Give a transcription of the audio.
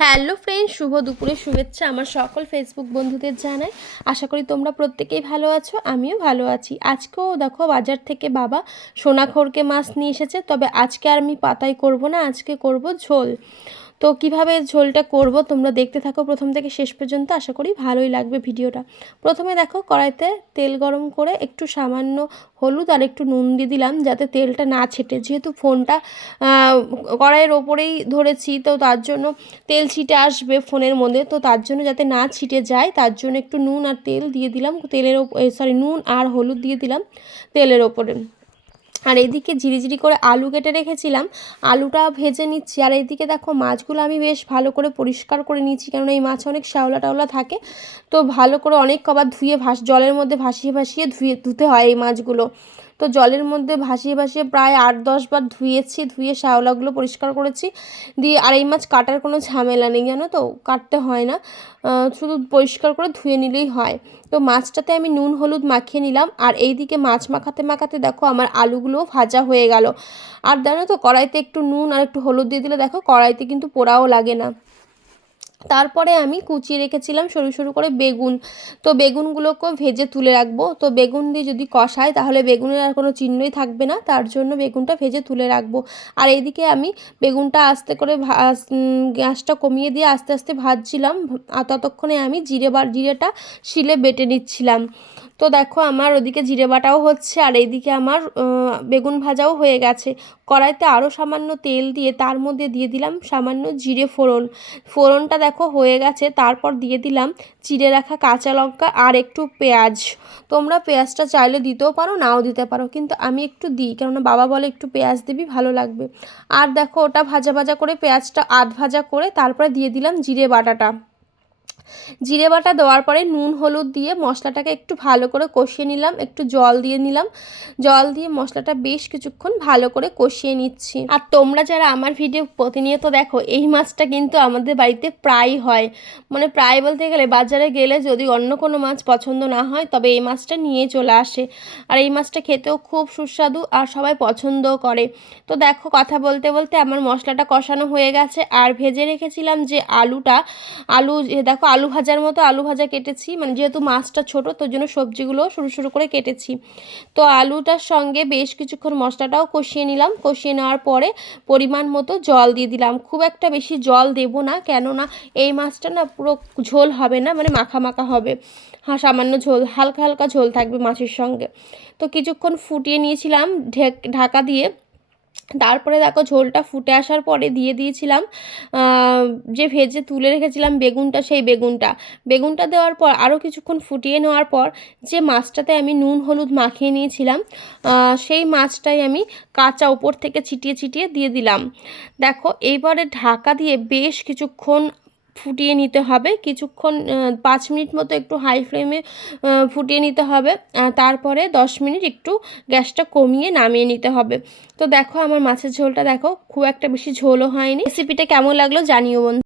Hello friend, শুভ দুপুরে শুভেচ্ছা আমার সকল ফেসবুক বন্ধুদের জানাই। আশা করি তোমরা প্রত্যেকেই ভালো আছো, আমিও ভালো আছি। আজকেও দেখো বাজার থেকে বাবা সোনাখোরকে মাছ নিয়ে এসেছে, তবে আজকে আর আমি পাতাই করব না, আজকে করব ঝোল। তো কীভাবে ঝোলটা করব তোমরা দেখতে থাকো প্রথম থেকে শেষ পর্যন্ত, আশা করি ভালোই লাগবে ভিডিওটা। প্রথমে দেখো কড়াইতে তেল গরম করে একটু সামান্য হলুদ আর একটু নুন দিয়ে দিলাম যাতে তেলটা না ছেটে। যেহেতু ফোনটা কড়াইয়ের ওপরেই ধরেছি, তো তার জন্য তেল ছিটে আসবে ফোনের মধ্যে, তো তার জন্য যাতে না ছিটে যায়, তার জন্য একটু নুন আর তেল দিয়ে দিলাম। তেলের সরি নুন আর হলুদ দিয়ে দিলাম তেলের ওপরে। আর এদিকে ঝিরিঝিরি করে আলু কেটে রেখেছিলাম। আলুটা ভেজে নিচ্ছি। আর এইদিকে দেখো, মাছগুলো আমি বেশ ভালো করে পরিষ্কার করে নিচ্ছি কারণ এই মাছ অনেক শ্যাওলা টাওলা থাকে। তো ভালো করে অনেক কবার ধুয়ে ভাস, জলের মধ্যে ভাসিয়ে ভাসিয়ে ধুয়ে, ধুতে হয় এই মাছগুলো। তো জলের মধ্যে ভাসিয়ে ভাসিয়ে প্রায় আট দশ বার ধুয়েছি, ধুয়ে শ্যাওলাগুলো পরিষ্কার করেছি। দিয়ে আর এই মাছ কাটার কোনো ঝামেলা নেই, জানো তো? কাটতে হয় না। শুধু পরিষ্কার করে ধুয়ে নিলেই হয়। তো মাছটাতে আমি নুন, হলুদ মাখিয়ে নিলাম। আর এইদিকে মাছ মাখাতে মাখাতে দেখো, আমার আলুগুলোও ভাজা হয়ে গেল। আর জানো তো, কড়াইতে একটু নুন আর একটু হলুদ দিয়ে দিলে দেখো কড়াইতে কিন্তু পোড়াও লাগে না। তারপরে আমি কুচিয়ে রেখেছিলাম সরু সরু করে বেগুন। তো বেগুনগুলোকেও ভেজে তুলে রাখব। তো বেগুন দিয়ে যদি কষায় তাহলে বেগুনের আর কোনো চিহ্নই থাকবে না। তার জন্য বেগুনটা ভেজে তুলে রাখব। আর এইদিকে আমি বেগুনটা আস্তে করে গ্যাসটা কমিয়ে দিয়ে আস্তে আস্তে ভাজছিলাম। ততক্ষণে আমি জিরে বা, জিরেটা শিলে বেটে নিচ্ছিলাম। তো দেখো আমার ওদিকে জিরে বাটাও হচ্ছে আর এইদিকে আমার বেগুন ভাজাও হয়ে গেছে। কড়াইতে আরও সামান্য তেল দিয়ে তার মধ্যে দিয়ে দিলাম সামান্য জিরে ফোড়ন। ফোড়নটা দেখো হয়ে গেছে, তারপর দিয়ে দিলাম চিড়ে রাখা কাঁচা লঙ্কা আর একটু পেঁয়াজ। তোমরা পেঁয়াজটা চাইলে দিতেও পারো, নাও দিতে পারো, কিন্তু আমি একটু দিই, কেননা বাবা বলে একটু পেঁয়াজ দিবি ভালো লাগবে। আর দেখো ওটা ভাজা ভাজা করে পেঁয়াজটা আধ ভাজা করে তারপরে দিয়ে দিলাম জিরে বাটাটা। জিরে বাটা দেওয়ার পরে নুন, হলুদ দিয়ে মশলাটাকে একটু ভালো করে কষিয়ে নিলাম, একটু জল দিয়ে নিলাম। জল দিয়ে মশলাটা বেশ কিছুক্ষণ ভালো করে কষিয়ে নিচ্ছি। আর তোমরা যারা আমার ভিডিও প্রতিনিয়ত দেখো, এই মাছটা কিন্তু আমাদের বাড়িতে প্রায় হয়। মানে প্রায় বলতে গেলে বাজারে গেলে যদি অন্য কোনো মাছ পছন্দ না হয়, তবে এই মাছটা নিয়ে চলে আসে। আর এই মাছটা খেতেও খুব সুস্বাদু আর সবাই পছন্দও করে। তো দেখো, কথা বলতে বলতে আমার মশলাটা কষানো হয়ে গেছে। আর ভেজে রেখেছিলাম যে আলুটা। আলু দেখো আলু ভাজার মতো আলু ভাজা কেটেছি। মানে যেহেতু মাছটা ছোট, তোর জন্য সবজিগুলো সরু সরু করে কেটেছি। তো আলুটার সঙ্গে বেশ কিছুক্ষণ মশলাটাও কষিয়ে নিলাম। কষিয়ে নেওয়ার পরে পরিমাণ মতো জল দিয়ে দিলাম। খুব একটা বেশি জল দেবো না, কেননা এই মাছটা না পুরো ঝোল হবে না মানে মাখা মাখা হবে। হ্যাঁ সামান্য ঝোল, হালকা হালকা ঝোল থাকবে মাছের সঙ্গে। তো কিছুক্ষণ ফুটিয়ে নিয়েছিলাম ঢেক, ঢাকা দিয়ে। তারপরে দেখো ঝোলটা ফুটে আসার পরে দিয়ে দিয়েছিলাম যে ভেজে তুলে রেখেছিলাম বেগুনটা, সেই বেগুনটা। বেগুনটা দেওয়ার পর, আরও কিছুক্ষণ ফুটিয়ে নেওয়ার পর, যে মাছটাতে আমি নুন, হলুদ মাখিয়ে নিয়েছিলাম সেই মাছটাই আমি কাঁচা উপর থেকে ছিটিয়ে ছিটিয়ে দিয়ে দিলাম। দেখো, এইবারে ঢাকা দিয়ে বেশ কিছুক্ষণ ফুটিয়ে নিতে হবে। কিছুক্ষণ পাঁচ মিনিট মতো একটু হাই ফ্লেমে ফুটিয়ে নিতে হবে। তারপরে দশ মিনিট একটু গ্যাসটা কমিয়ে নামিয়ে নিতে হবে। তো দেখো আমার মাছের ঝোলটা দেখো, খুব একটা বেশি ঝোলও হয়নি। রেসিপিটা কেমন লাগল জানিও বন্ধু।